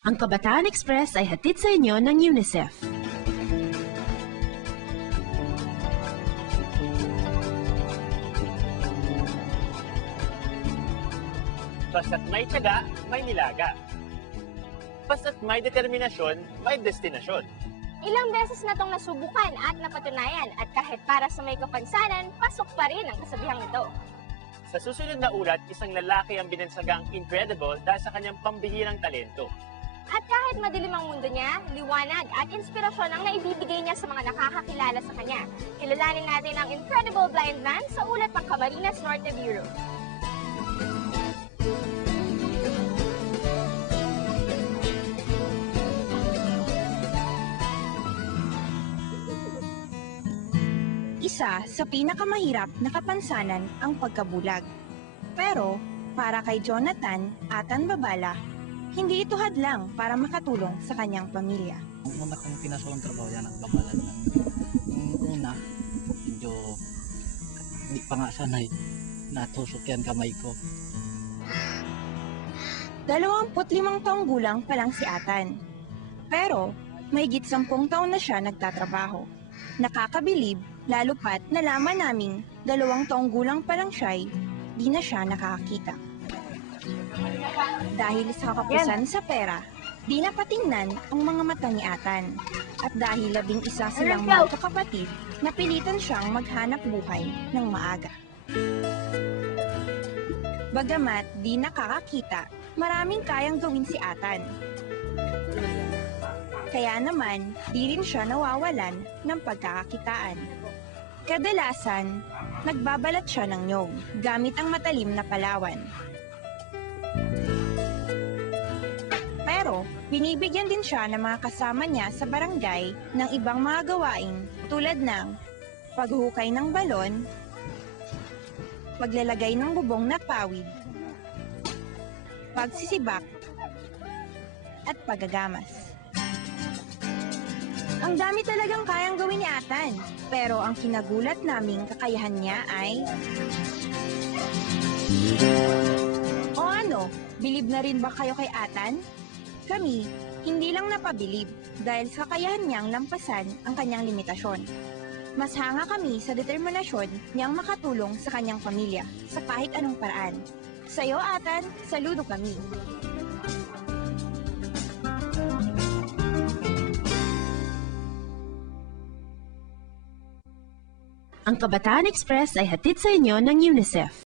Ang Kabataan Express ay hatid sa inyo ng UNICEF. Basta't may tiyaga, may nilaga. Basta't may determinasyon, may destinasyon. Ilang beses na itong nasubukan at napatunayan at kahit para sa may kapansanan, pasok pa rin ang kasabihang ito. Sa susunod na ulat, isang lalaki ang binansagang incredible dahil sa kanyang pambihirang talento. At kahit madilim ang mundo niya, liwanag at inspirasyon ang naibibigay niya sa mga nakakakilala sa kanya. Kilalanin natin ang Incredible Blind Man sa ulat ng Camarines Norte Bureau. Isa sa pinakamahirap na kapansanan ang pagkabulag. Pero, para kay Jonathan Atan Babala, hindi ito hadlang para makatulong sa kanyang pamilya. Ang una kong pinasawang trabaho yan ang babalan lang. Yung una, medyo hindi pa nga sanay, natusok yan kamay ko. 25 taong gulang pa lang si Atan. Pero, mahigit 10 taon na siya nagtatrabaho. Nakakabilib, lalo pat nalaman naming 2 taong gulang pa lang siya'y di na siya nakakakita. Dahil sa kapusan sa pera, di napatingnan ang mga mata ni Atan. At dahil 11 silang magkakapatid, napilitan siyang maghanap buhay ng maaga. Bagamat di nakakakita, maraming kayang gawin si Atan. Kaya naman, di rin siya nawawalan ng pagkakakitaan. Kadalasan, nagbabalat siya ng nyog gamit ang matalim na palawan. Pero, binibigyan din siya ng mga kasama niya sa barangay ng ibang mga gawain tulad ng paghuhukay ng balon, paglalagay ng bubong na pawid, pagsisibak, at paggagamas. Ang dami talagang kayang gawin ni Atan, pero ang kinagulat naming kakayahan niya ay... O ano, bilib na rin ba kayo kay Atan? Kami, hindi lang napabilib dahil sa kakayahan niyang lampasan ang kanyang limitasyon. Mas hanga kami sa determinasyon niyang makatulong sa kanyang pamilya sa kahit anong paraan. Sa'yo, Atan, saludo kami. Ang Kabataan Express ay hatid sa inyo ng UNICEF.